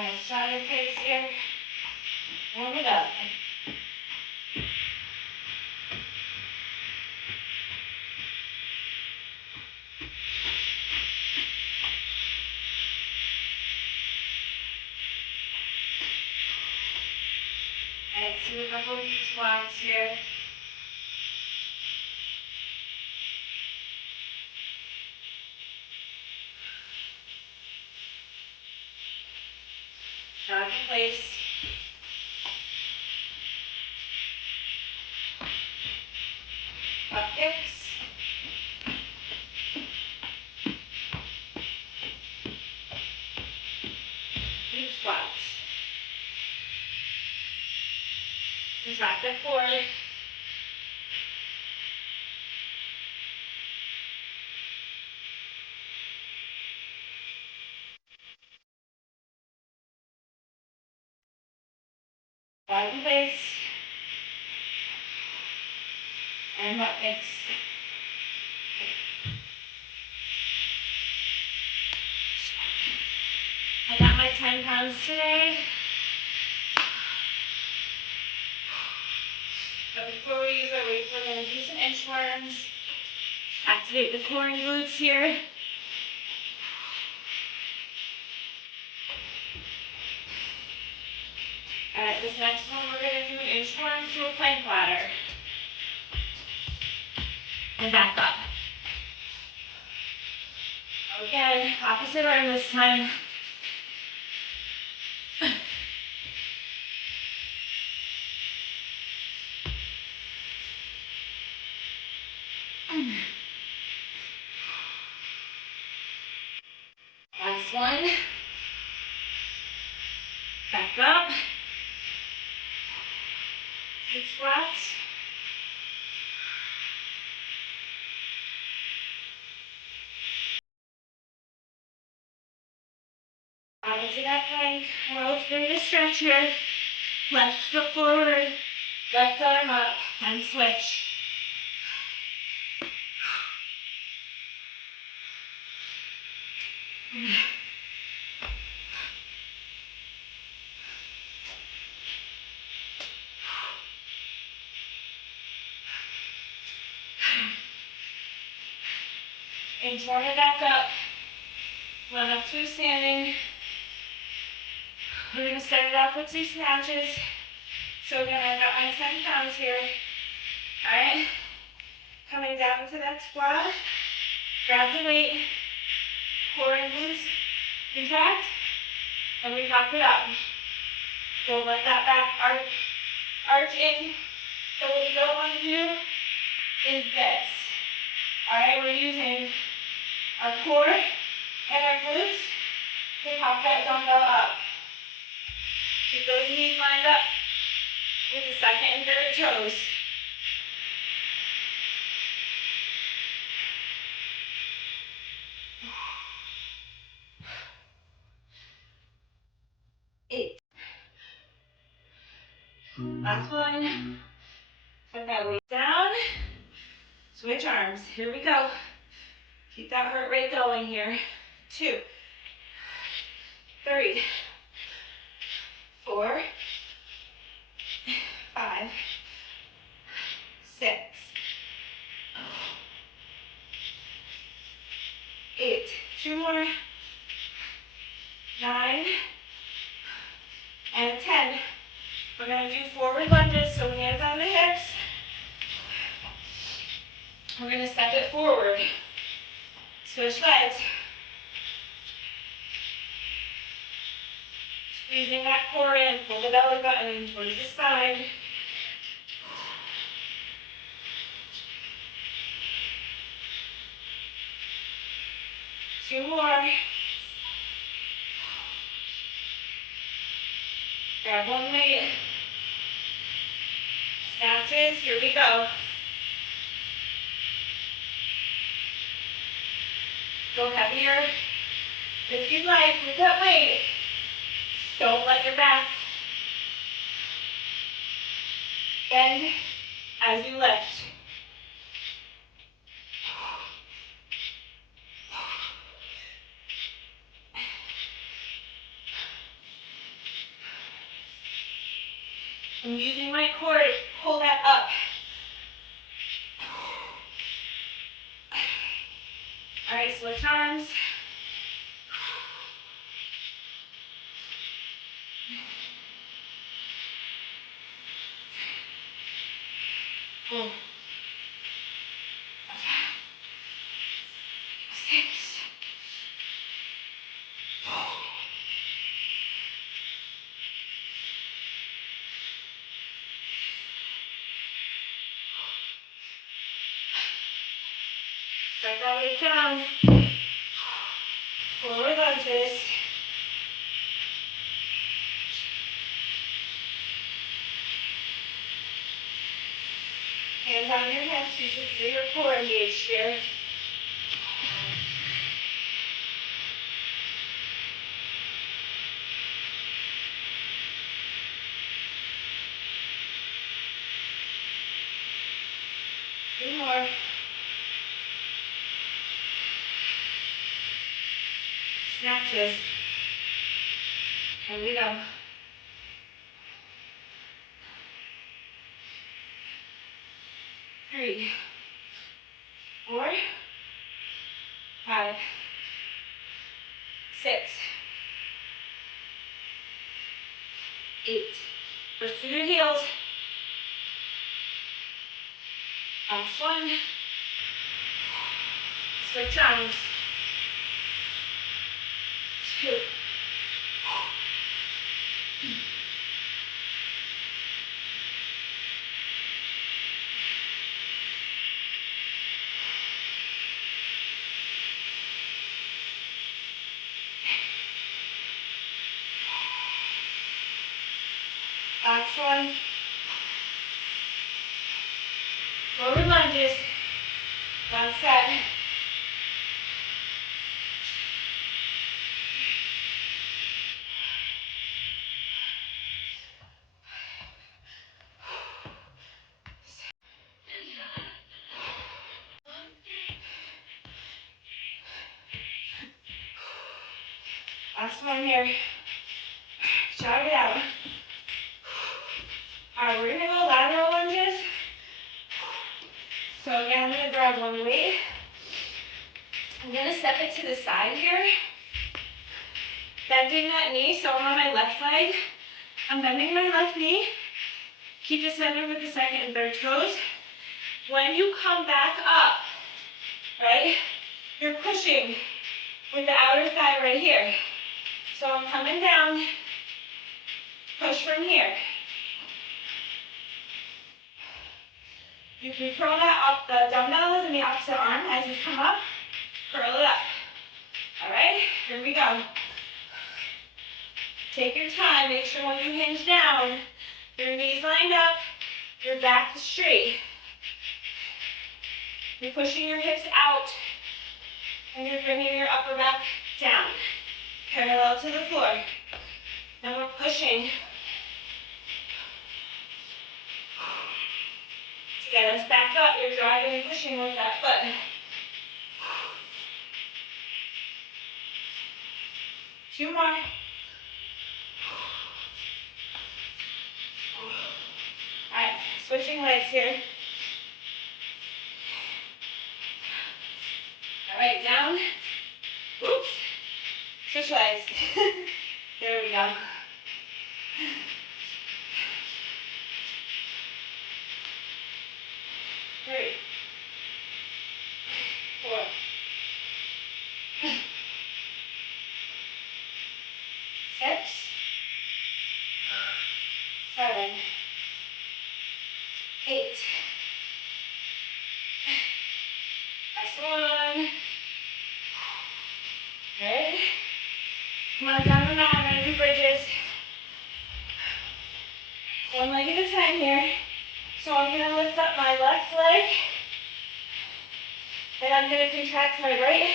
Alright, shot your pace here. Warm it up. Alright, so we're going to do squats here. Shot in place. Up hips. Do squats. Contract the core. Bottom place. And up hips. I got my 10 pounds today. But before we use our weight, we're going to do some inchworms. Activate the core and glutes here. Alright, this next one we're going to do an inchworm to a plank ladder. And back up. Again, opposite arm this time. Last one. Back up. Two squats. Out into that plank. Roll through the stretch here. Left foot forward. Left arm up. And switch. Inchworm it back up. Run up to a standing. We're going to start it off with two snatches. So again, I've got my 10 pounds here. Alright. Coming down to that squat. Grab the weight. Core and glutes contract. And we pop it up. Don't let that back arch in. So what we don't want to do is this. Alright, we're using our core and our glutes to pop that dumbbell up. Keep those knees lined up with the second and third toes. Eight. Last one. Put that weight down. Switch arms. Here we go. Keep that heart rate going here. 2, 3, 4, 5, 6, 8. 2 more. 9 and 10. We're going to do forward lunges, so hands on the hips. We're going to step it forward. Switch legs. Squeezing that core in, pull the belly button towards the side. Two more. Grab one weight. Snatches, here we go. Go heavier if you'd like with that weight. Don't let your back bend as you lift. I'm using my core to pull that up. All right, switch arms. Boom. 6. Start that weight down. Forward lunges. Hands on your hips. You should feel your core engaged here. Two more. Snatches. Here we go. 3, 4, 5, 6, 8. Push through your heels. Last one. Switch arms. 2. Last one. Forward lunges. One set. Last one here. Shout it out. Alright, we're gonna go lateral lunges. So again, I'm gonna grab one weight. I'm gonna step it to the side here. Bending that knee, so I'm on my left leg. I'm bending my left knee. Keep it centered with the second and third toes. When you come back up, right, you're pushing with the outer thigh right here. So I'm coming down, push from here. You can curl that up, the dumbbells in the opposite arm as you come up, curl it up. All right, here we go. Take your time, make sure when you hinge down, your knees lined up, your back is straight. You're pushing your hips out, and you're bringing your upper back down, parallel to the floor. Then we're pushing to get us back up. You're driving and pushing with that foot. 2 more. Alright, switching legs here. Alright, down. Oops. Switch legs. There we go. 3, 4, 6, 7, 8. Last one. Good. Come on down the mat. I'm going to do bridges. One leg at a time here. So I'm going to lift up my left leg. And I'm going to contract my right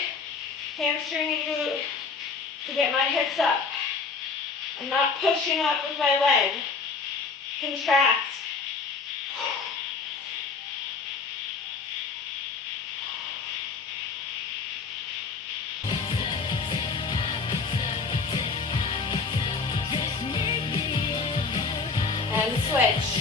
hamstring and glute to get my hips up. I'm not pushing up with my leg. Contract. And switch.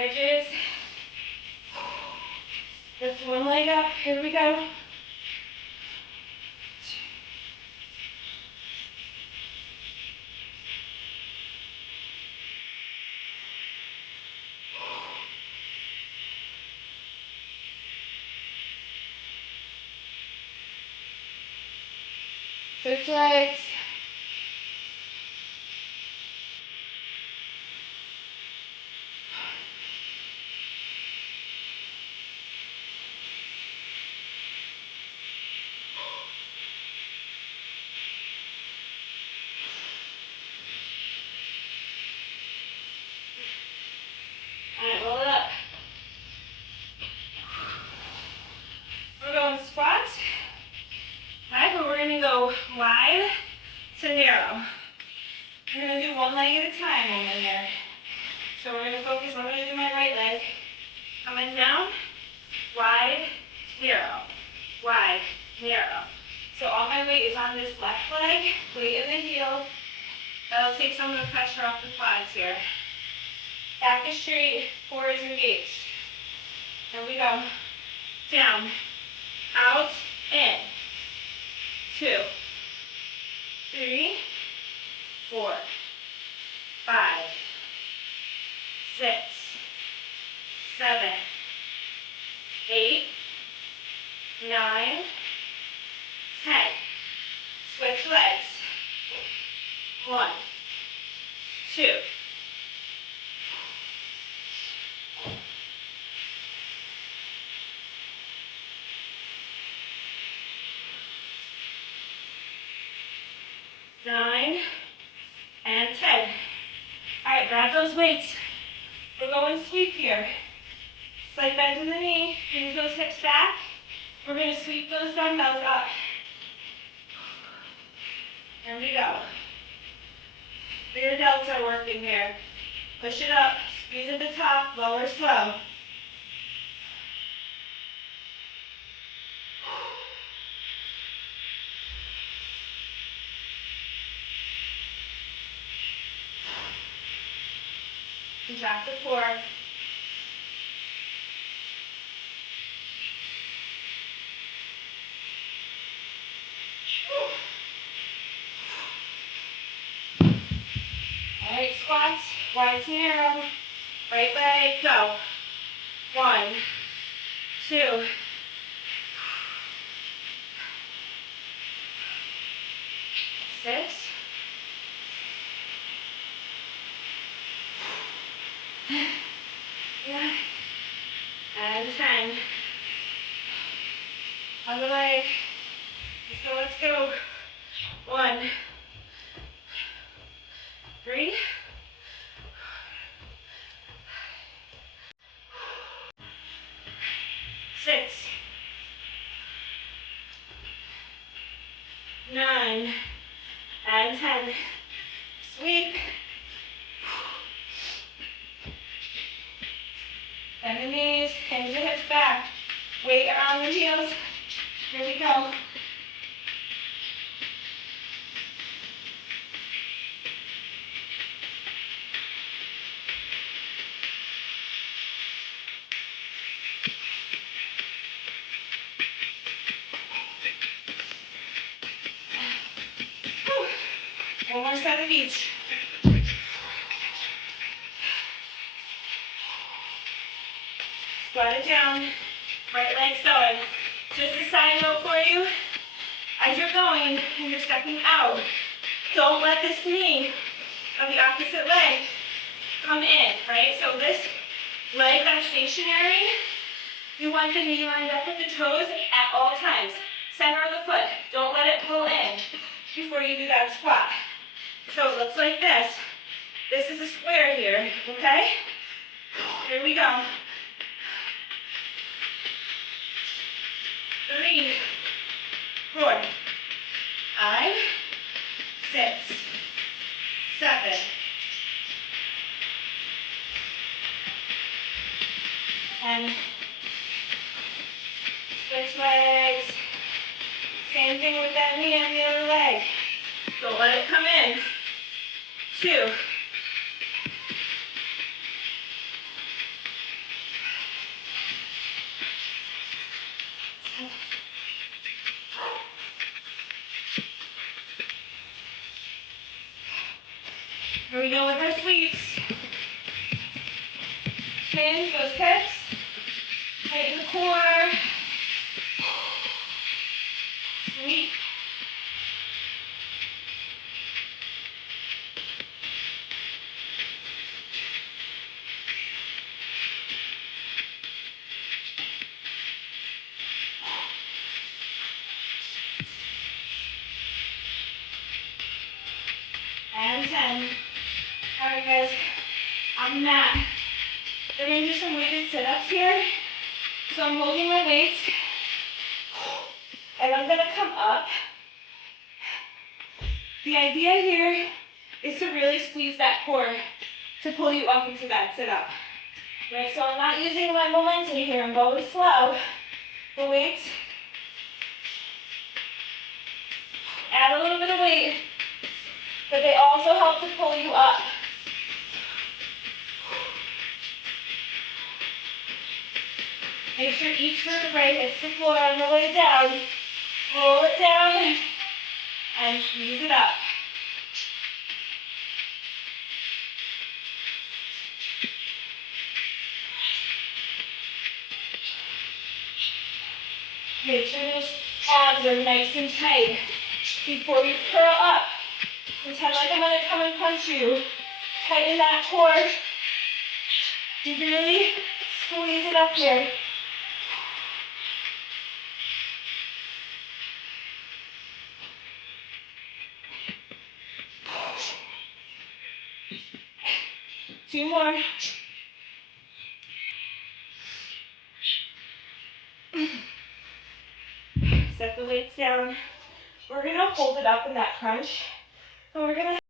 Bridges. Lift one leg up. Here we go. Switch legs. Alright, roll it up. We're going squats. Alright, but we're going to go wide to narrow. We're going to do one leg at a time over here. So we're going to focus, I'm going to do my right leg. Coming down, wide, narrow, wide, narrow. So all my weight is on this left leg, weight in the heel. That'll take some of the pressure off the quads here. Back is straight, core is engaged. Here we go. Down, out, in. 2, 3, 4, 5, 6, 7, 8, 9, 10. Switch legs. 1, 2. 9 and 10. Alright, grab those weights. We're going sweep here. Slight bend in the knee. Use those hips back. We're going to sweep those dumbbells up. Here we go. Rear delts are working here. Push it up. Squeeze at the top. Lower slow. Contract the core. Alright, squats, wide to narrow. Right leg, go. 1, 2. 6. Yeah. And 10. Other leg. So let's go. 1, 3. 6, 9, and 10. Sweep. Bend the knees, hinge the hips back. Weight around the heels. Here we go. One more set of each. Squat it down. Right leg's going. Just a side note for you. As you're going and you're stepping out, don't let this knee of the opposite leg come in, right? So this leg that's stationary, you want the knee lined up with the toes at all times. Center of the foot. Don't let it pull in before you do that squat. So it looks like this. This is a square here, okay? Here we go. 3, 4, 5, 6, 7, 10. Switch legs. Same thing with that knee on the other leg. Don't let it come in. 2, Here we go with our sweeps. Hinge those hips. Tighten the core. Sweep. And 10. Alright guys, on the mat. We're going to do some weighted sit-ups here. So I'm holding my weights. And I'm going to come up. The idea here is to really squeeze that core to pull you up into that sit-up. Right, so I'm not using my momentum here. I'm going slow. The weights. Add a little bit of weight, but they also help to pull you up. Make sure each vertebrae hits the floor on the way down. Roll it down and squeeze it up. Make sure those abs are nice and tight before you curl up. Pretend like I'm going to come and punch you. Tighten that core. Really squeeze it up here. Two more. Set the weights down. We're going to hold it up in that crunch. And we're going to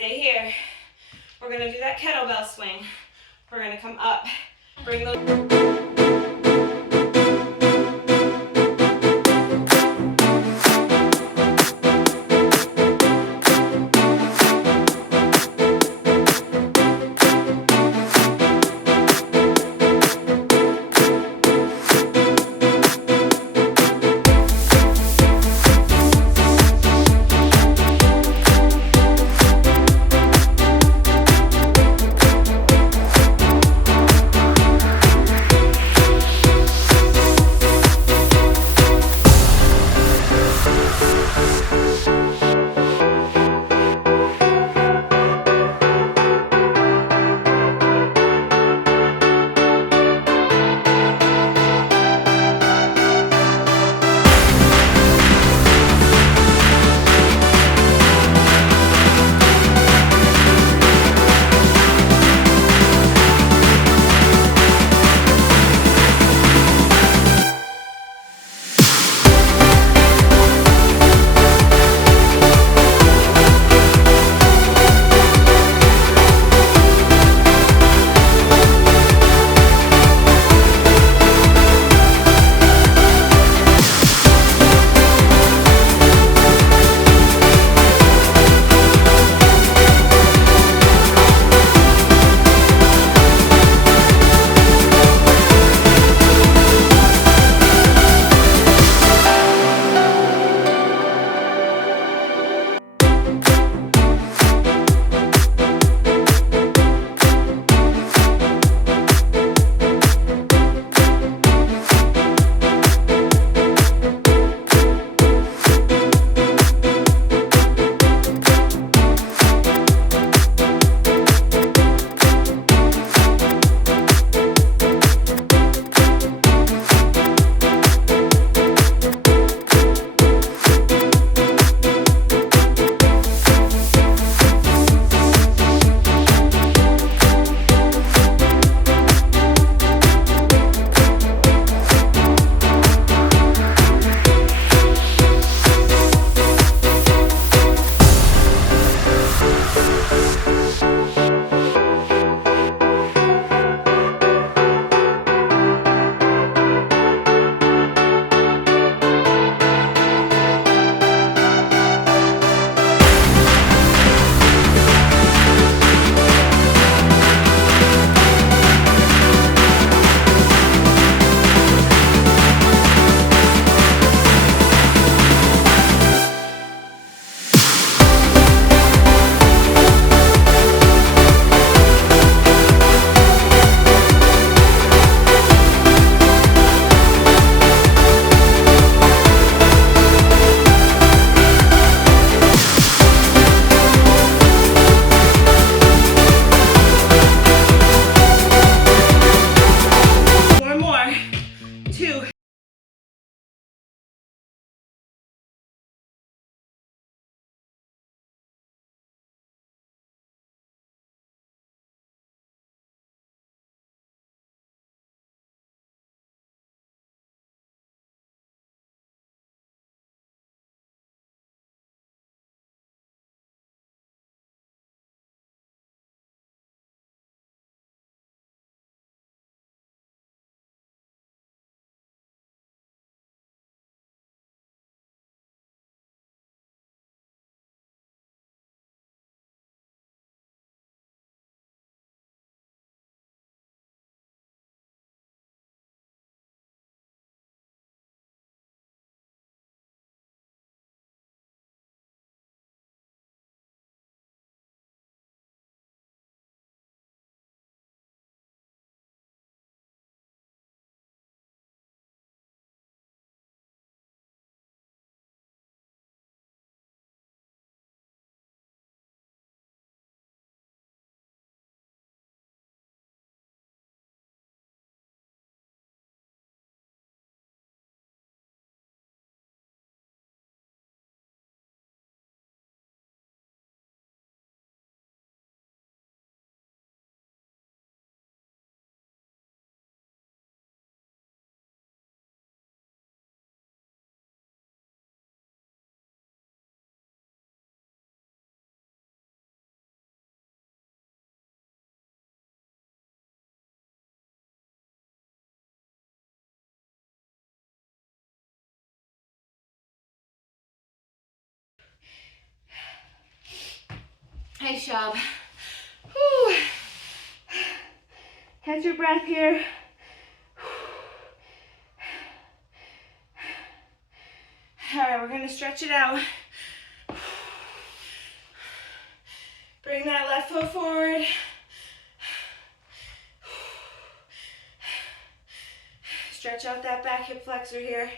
Stay here. We're gonna do that kettlebell swing. We're gonna come up, bring those. Nice job. Whew. Catch your breath here. All right, we're gonna stretch it out. Bring that left foot forward. Stretch out that back hip flexor here.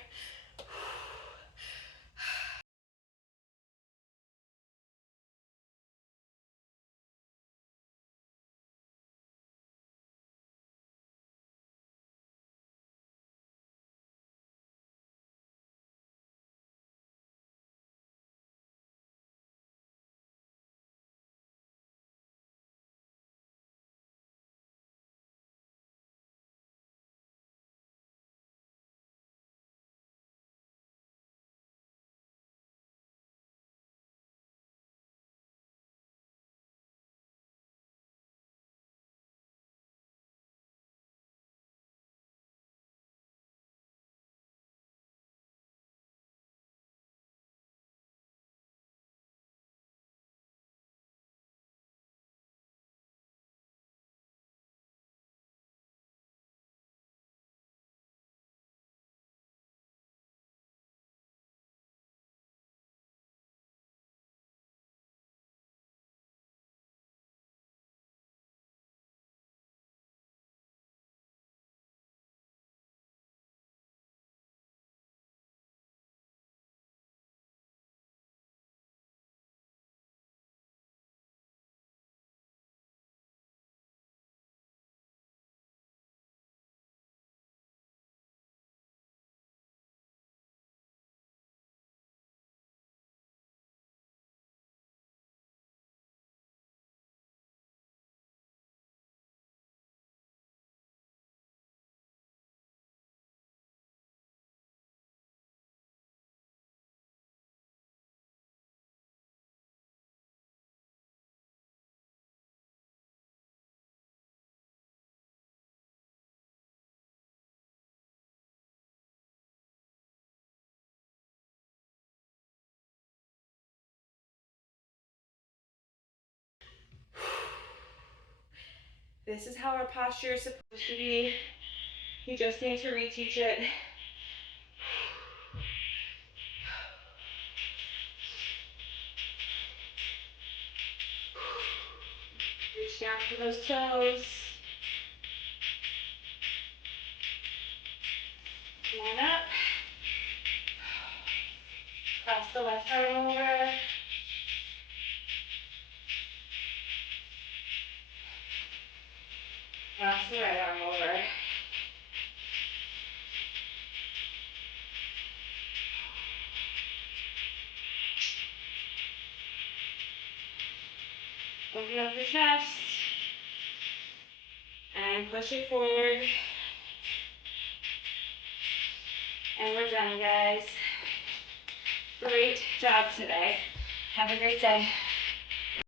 This is how our posture is supposed to be. You just need to reteach it. Reach down for those toes. Come on up. Cross the left arm over. Cross the right arm over. Open up your chest. And push it forward. And we're done, guys. Great job today. Have a great day.